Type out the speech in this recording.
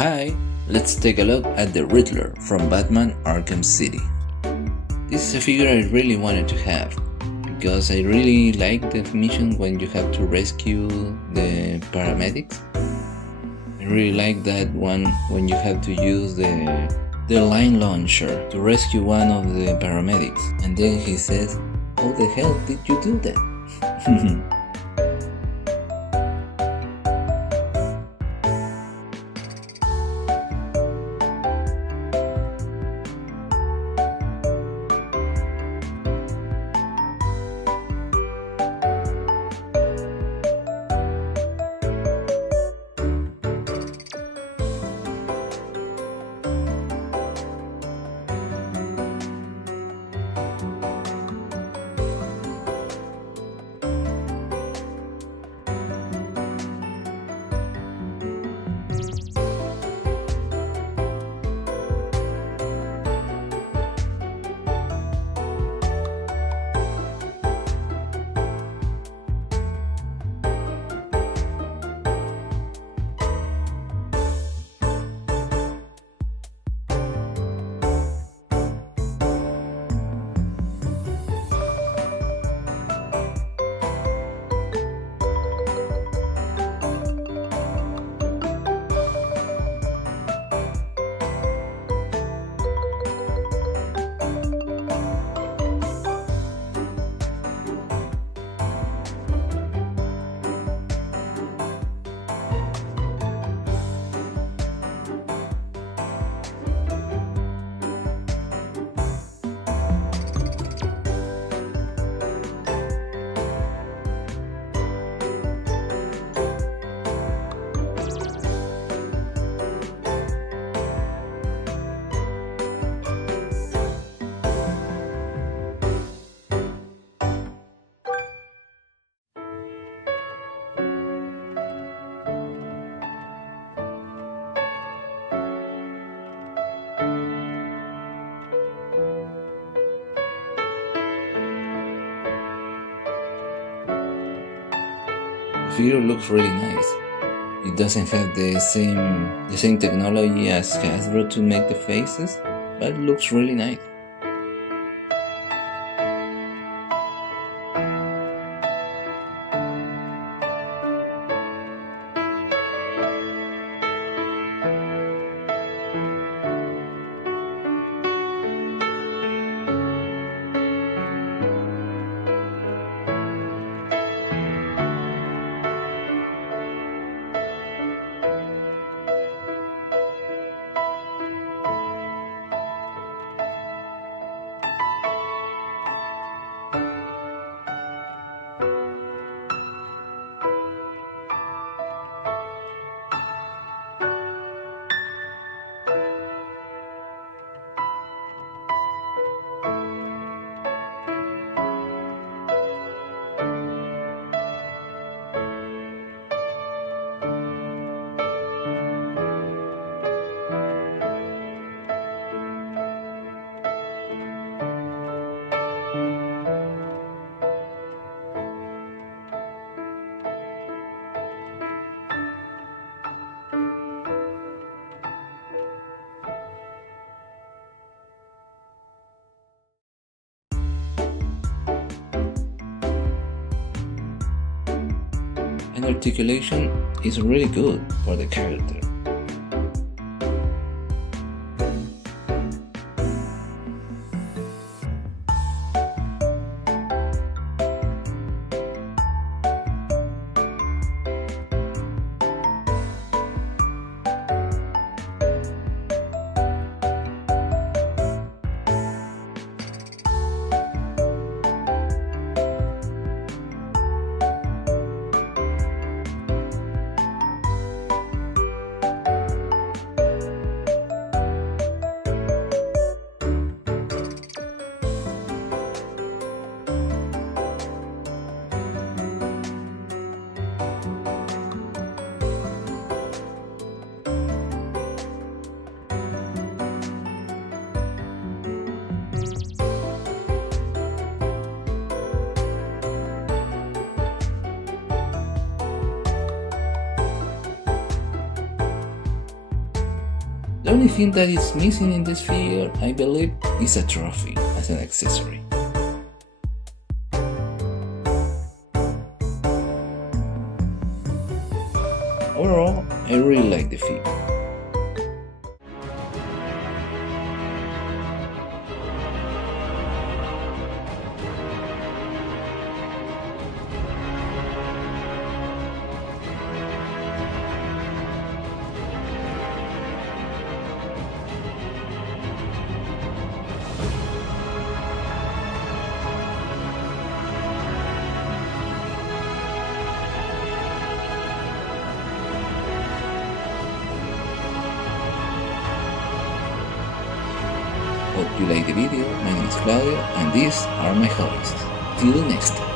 Hi, let's take a look at the Riddler from Batman Arkham City. This is a figure I really wanted to have, because I really like the mission when you have to rescue the paramedics. I really like that one when you have to use the line launcher to rescue one of the paramedics, and then he says, "How the hell did you do that?" The figure looks really nice. It doesn't have the same technology as Hasbro to make the faces, but it looks really nice. And articulation is really good for the character. The only thing that is missing in this figure, I believe, is a trophy as an accessory. Overall, I really like the figure. Hope you like the video. My name is Claudio and these are my hobbies. Till next time.